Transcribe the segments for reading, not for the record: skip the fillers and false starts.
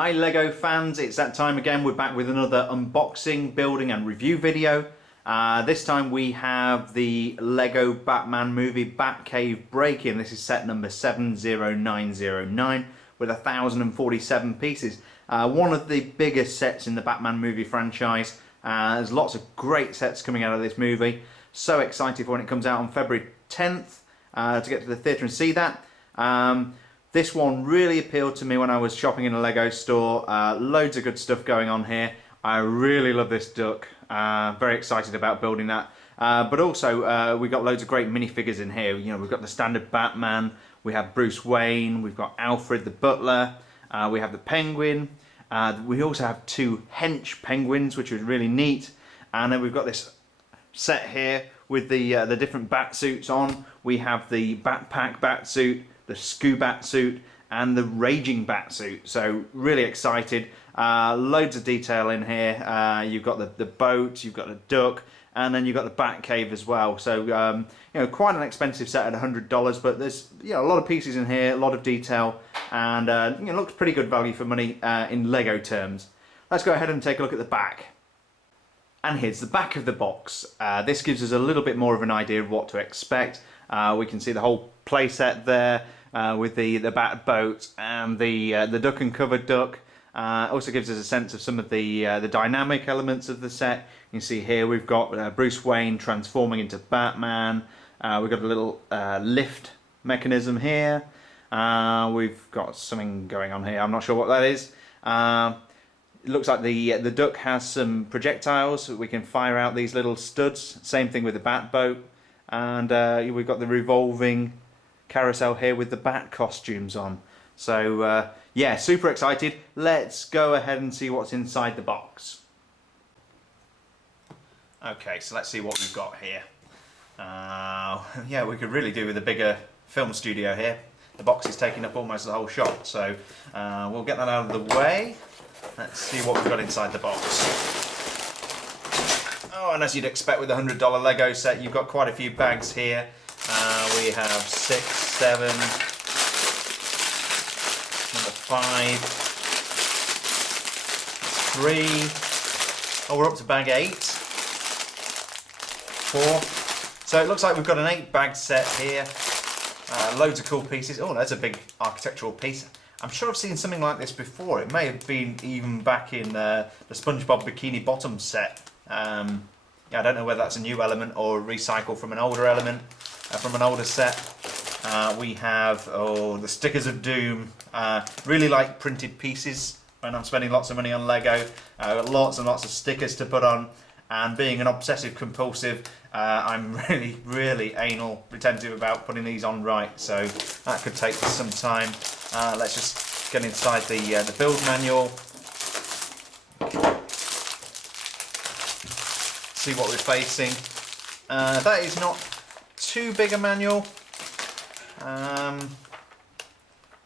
Hi Lego fans, it's that time again. We're back with another unboxing, building and review video. This time we have the Lego Batman movie Batcave Break-in. This is set number 70909 with 1,047 pieces. One of the biggest sets in the Batman movie franchise. There's lots of great sets coming out of this movie. So excited for when it comes out on February 10th to get to the theatre and see that. This one really appealed to me when I was shopping in a Lego store. Loads of good stuff going on here. I really love this duck. Very excited about building that. But also we've got loads of great minifigures in here. You know, we've got the standard Batman, we have Bruce Wayne, we've got Alfred the Butler, we have the Penguin. We also have two hench penguins, which is really neat. And then we've got this set here with the different bat suits on. We have the Batpack bat suit, the Scoobat suit, and the Raging bat suit. So really excited. Loads of detail in here. You've got the boat, you've got the duck, and then you've got the Batcave as well. So you know, quite an expensive set at $100, but there's a lot of pieces in here, a lot of detail, and you know, looks pretty good value for money in Lego terms. Let's go ahead and take a look at the back. And here's the back of the box. This gives us a little bit more of an idea of what to expect. We can see the whole playset there with the bat boat and the duck and covered duck. Also gives us a sense of some of the dynamic elements of the set. You can see here we've got Bruce Wayne transforming into Batman. We've got a little lift mechanism here. We've got something going on here. I'm not sure what that is. It looks like the duck has some projectiles so we can fire out these little studs. Same thing with the bat boat. And we've got the revolving carousel here with the bat costumes on. So yeah, super excited. Let's go ahead and see what's inside the box. Okay, so let's see what we've got here. Yeah, we could really do with a bigger film studio here. The box is taking up almost the whole shop, so we'll get that out of the way. Let's see what we've got inside the box. Oh, and as you'd expect with a $100 Lego set, you've got quite a few bags here. We have 6, 7, number 5, 3. Oh, we're up to bag 8, 4. So it looks like we've got an 8-bag set here. Loads of cool pieces. Oh, there's a big architectural piece. I'm sure I've seen something like this before. It may have been even back in the SpongeBob Bikini Bottom set. Yeah, I don't know whether that's a new element or recycle from an older element, from an older set. We have the stickers of doom. Really like printed pieces when I'm spending lots of money on Lego. Lots and lots of stickers to put on. And being an obsessive compulsive, I'm really anal retentive about putting these on right. So that could take some time. Let's just get inside the build manual. See what we're facing. That is not too big a manual, but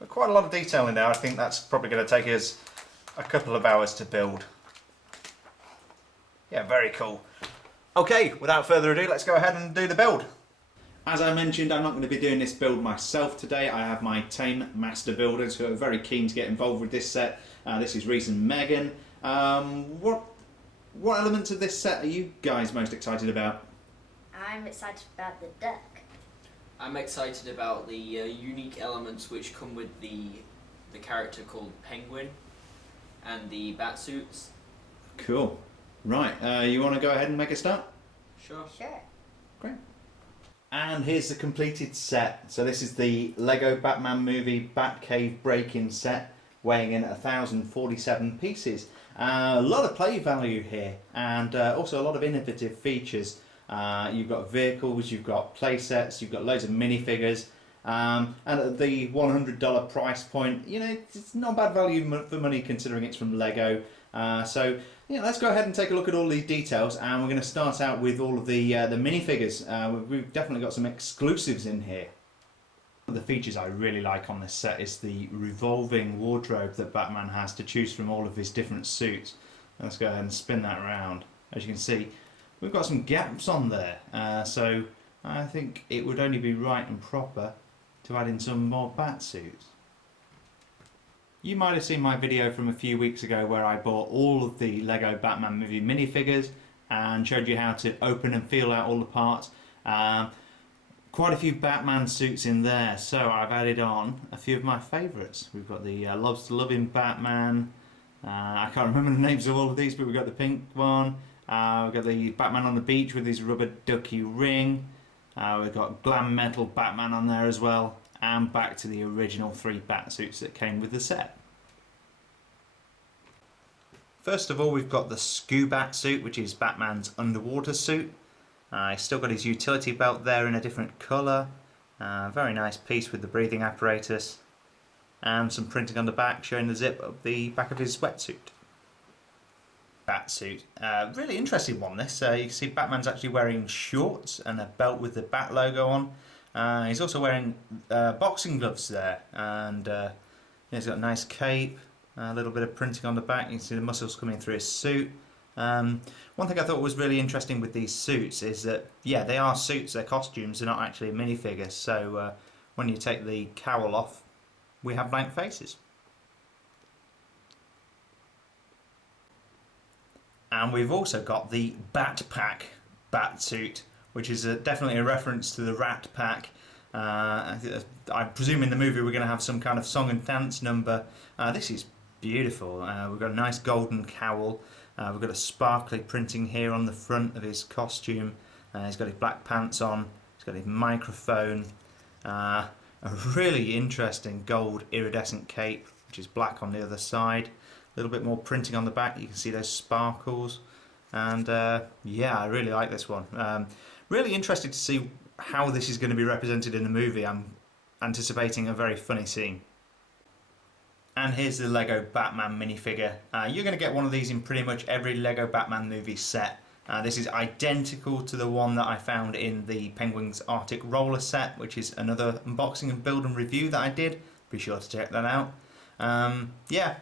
quite a lot of detail in there. I think that's probably going to take us a couple of hours to build. Yeah, very cool. Okay, without further ado, let's go ahead and do the build. As I mentioned, I'm not going to be doing this build myself today. I have my team master builders who are very keen to get involved with this set. This is Reese and Megan. What elements of this set are you guys most excited about? I'm excited about the duck. I'm excited about the unique elements which come with the character called Penguin and the bat suits. Cool. Right, you want to go ahead and make a start? Sure. Sure. Great. And here's the completed set. So this is the Lego Batman movie Batcave Break-in set, weighing in 1,047 pieces. A lot of play value here, and also a lot of innovative features. You've got vehicles, you've got play sets, you've got loads of minifigures, and at the $100 price point, you know, it's not bad value for money considering it's from Lego. So yeah, let's go ahead and take a look at all these details, and we're going to start out with all of the minifigures. We've definitely got some exclusives in here. One of the features I really like on this set is the revolving wardrobe that Batman has to choose from all of his different suits. Let's go ahead and spin that around. As you can see, we've got some gaps on there, so I think it would only be right and proper to add in some more bat suits. You might have seen my video from a few weeks ago where I bought all of the Lego Batman movie minifigures and showed you how to open and feel out all the parts. Quite a few Batman suits in there, so I've added on a few of my favourites. We've got the Lobster Loving Batman. I can't remember the names of all of these, but we've got the pink one. We've got the Batman on the beach with his rubber ducky ring. We've got glam metal Batman on there as well, and back to the original 3 bat suits that came with the set. First of all, we've got the Scubat suit, which is Batman's underwater suit. He's still got his utility belt there in a different colour. Very nice piece with the breathing apparatus. And some printing on the back showing the zip of the back of his wetsuit. Bat suit. Really interesting one, this. You can see Batman's actually wearing shorts and a belt with the Bat logo on. He's also wearing boxing gloves there. And he's got a nice cape, a little bit of printing on the back. You can see the muscles coming through his suit. One thing I thought was really interesting with these suits is that, yeah, they are suits, they're costumes, they're not actually minifigures. So when you take the cowl off, we have blank faces. And we've also got the Bat Pack bat suit, which is definitely a reference to the Rat Pack. I presume in the movie we're going to have some kind of song and dance number. This is beautiful. We've got a nice golden cowl. We've got a sparkly printing here on the front of his costume. He's got his black pants on. He's got his microphone. A really interesting gold iridescent cape, which is black on the other side. A little bit more printing on the back. You can see those sparkles. And yeah, I really like this one. Really interested to see how this is going to be represented in the movie. I'm anticipating a very funny scene. And here's the Lego Batman minifigure. You're going to get one of these in pretty much every Lego Batman movie set. This is identical to the one that I found in the Penguins Arctic Roller set, which is another unboxing and build and review that I did. Be sure to check that out. Yeah,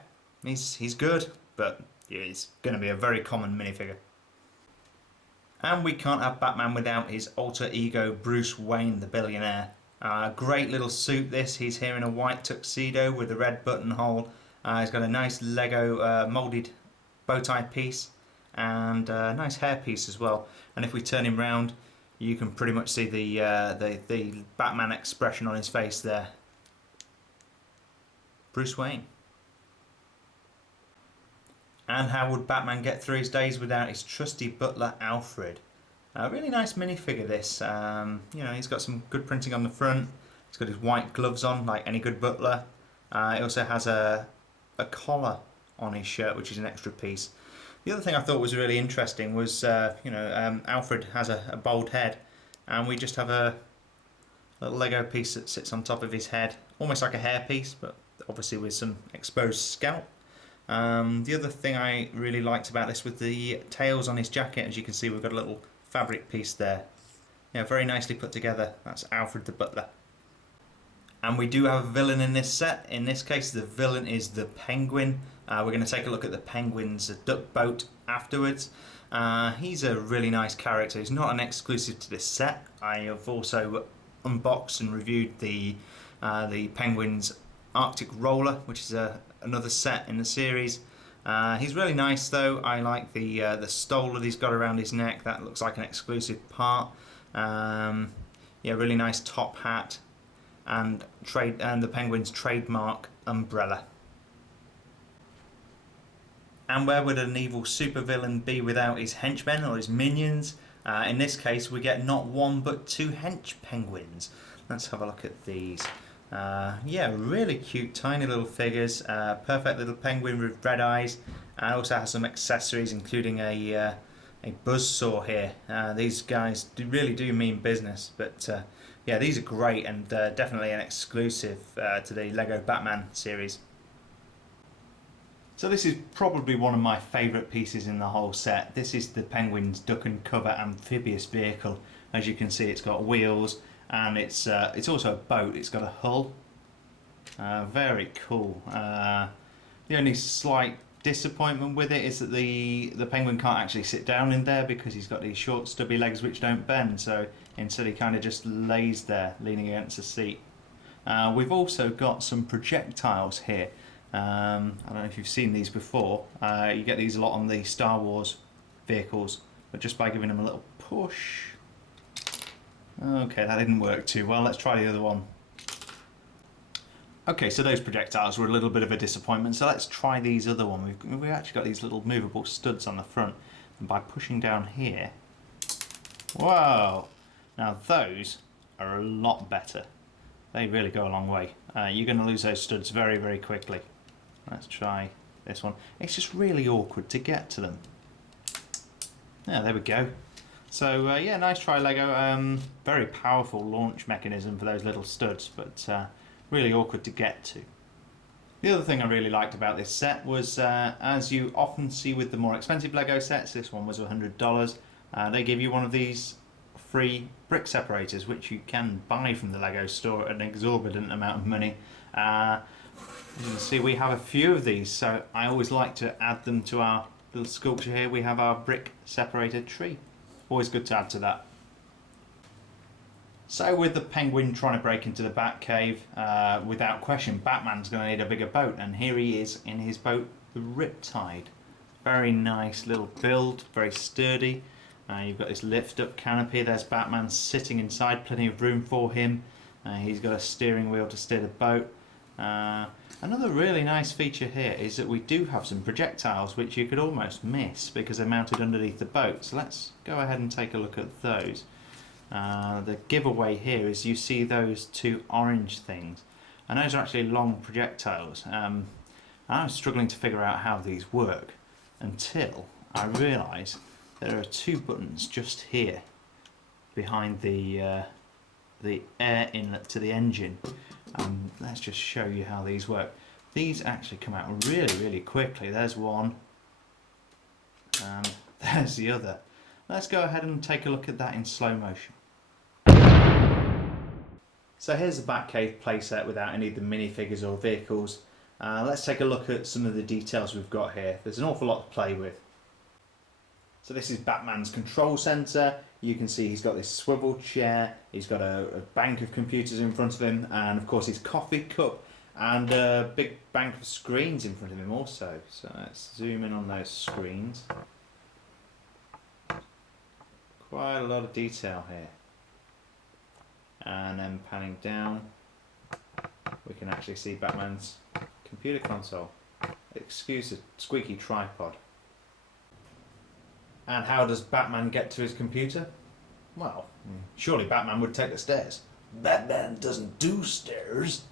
he's good, but he's going to be a very common minifigure. And we can't have Batman without his alter ego Bruce Wayne, the billionaire. Great little suit this. He's here in a white tuxedo with a red buttonhole. He's got a nice Lego moulded bow tie piece and a nice hairpiece as well. And if we turn him round, you can pretty much see the Batman expression on his face there. Bruce Wayne. And how would Batman get through his days without his trusty butler Alfred? A really nice minifigure this. You know, he's got some good printing on the front. He's got his white gloves on, like any good butler. He also has a collar on his shirt, which is an extra piece. The other thing I thought was really interesting was, you know, Alfred has a bald head, and we just have a little Lego piece that sits on top of his head, almost like a hairpiece, but obviously with some exposed scalp. The other thing I really liked about this was the tails on his jacket. As you can see, we've got a little fabric piece there. Yeah, very nicely put together. That's Alfred the butler. And we do have a villain in this set. In this case, the villain is the Penguin. We're going to take a look at the Penguin's duck boat afterwards. He's a really nice character. He's not an exclusive to this set. I have also unboxed and reviewed the Penguin's Arctic Roller, which is another set in the series. He's really nice though. I like the stole that he's got around his neck. That looks like an exclusive part. Yeah, really nice top hat and the Penguin's trademark umbrella. And where would an evil supervillain be without his henchmen or his minions? In this case, we get not one but 2 hench penguins. Let's have a look at these. Yeah, really cute, tiny little figures. Perfect little penguin with red eyes, and also has some accessories, including a buzzsaw here. These guys really do mean business, but yeah, these are great and definitely an exclusive to the Lego Batman series. So this is probably one of my favourite pieces in the whole set. This is the Penguin's duck and cover amphibious vehicle. As you can see, it's got wheels. And it's also a boat. It's got a hull. Very cool. The only slight disappointment with it is that the penguin can't actually sit down in there because he's got these short stubby legs which don't bend. So instead he kind of just lays there leaning against the seat. We've also got some projectiles here. I don't know if you've seen these before. You get these a lot on the Star Wars vehicles, but just by giving them a little push. Okay, that didn't work too well. Let's try the other one. Okay, so those projectiles were a little bit of a disappointment, so let's try these other one. We've actually got these little movable studs on the front, and by pushing down here, whoa! Now those are a lot better. They really go a long way. You're going to lose those studs very, very quickly. Let's try this one. It's just really awkward to get to them. Yeah, there we go. So yeah, nice try, Lego. Very powerful launch mechanism for those little studs, but really awkward to get to. The other thing I really liked about this set was, as you often see with the more expensive Lego sets, this one was $100. They give you one of these free brick separators, which you can buy from the Lego store at an exorbitant amount of money. As you can see, we have a few of these, so I always like to add them to our little sculpture here. We have our brick separated tree. Always good to add to that. So with the Penguin trying to break into the Batcave, without question, Batman's going to need a bigger boat, and here he is in his boat, the Riptide. Very nice little build, very sturdy. You've got this lift-up canopy. There's Batman sitting inside, plenty of room for him. He's got a steering wheel to steer the boat. Another really nice feature here is that we do have some projectiles which you could almost miss because they're mounted underneath the boat. So let's go ahead and take a look at those. The giveaway here is you see those two orange things, and those are actually long projectiles. I was struggling to figure out how these work until I realised there are two buttons just here behind the air inlet to the engine. Let's just show you how these work. These actually come out really, really quickly. There's one, and there's the other. Let's go ahead and take a look at that in slow motion. So here's the Batcave playset without any of the minifigures or vehicles. Let's take a look at some of the details we've got here. There's an awful lot to play with. So this is Batman's control centre. You can see he's got this swivel chair, he's got a bank of computers in front of him, and of course his coffee cup, and a big bank of screens in front of him also. So let's zoom in on those screens. Quite a lot of detail here. And then panning down, we can actually see Batman's computer console. Excuse the squeaky tripod. And how does Batman get to his computer? Well, surely Batman would take the stairs. Batman doesn't do stairs.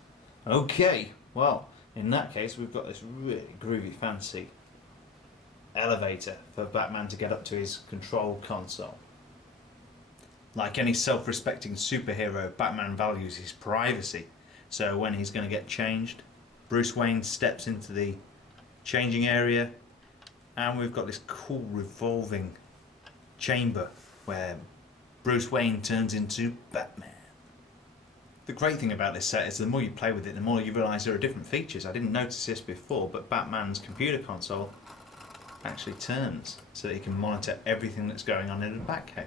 Okay, well, in that case we've got this really groovy fancy elevator for Batman to get up to his control console. Like any self-respecting superhero, Batman values his privacy. So when he's going to get changed, Bruce Wayne steps into the changing area, and we've got this cool revolving chamber where Bruce Wayne turns into Batman. The great thing about this set is the more you play with it, the more you realise there are different features. I didn't notice this before, but Batman's computer console actually turns so that he can monitor everything that's going on in the Batcave.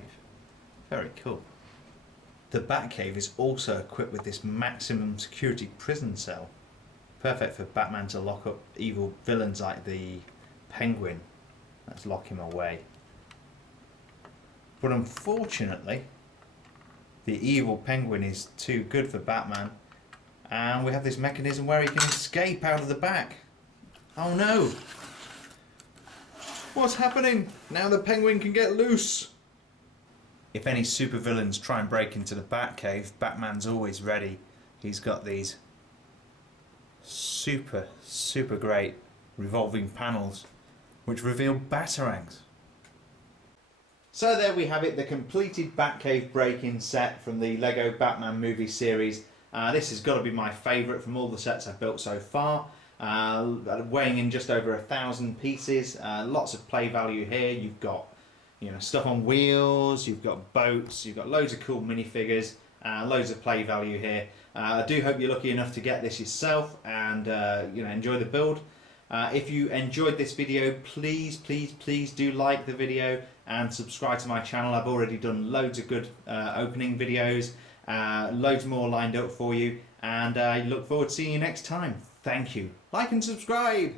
Very cool. The Batcave is also equipped with this maximum security prison cell. Perfect for Batman to lock up evil villains like the Penguin. Let's lock him away. But unfortunately, the evil Penguin is too good for Batman, and we have this mechanism where he can escape out of the back. Oh no! What's happening? Now the Penguin can get loose! If any supervillains try and break into the Batcave, Batman's always ready. He's got these super great revolving panels which reveal batarangs. So there we have it, the completed Batcave Break-in set from the Lego Batman movie series. This has got to be my favourite from all the sets I've built so far. Weighing in just over 1,000 pieces. Lots of play value here. You've got stuff on wheels, you've got boats, you've got loads of cool minifigures, loads of play value here. I do hope you're lucky enough to get this yourself and enjoy the build. If you enjoyed this video, please do like the video and subscribe to my channel. I've already done loads of good opening videos, loads more lined up for you, and I look forward to seeing you next time. Thank you. Like and subscribe.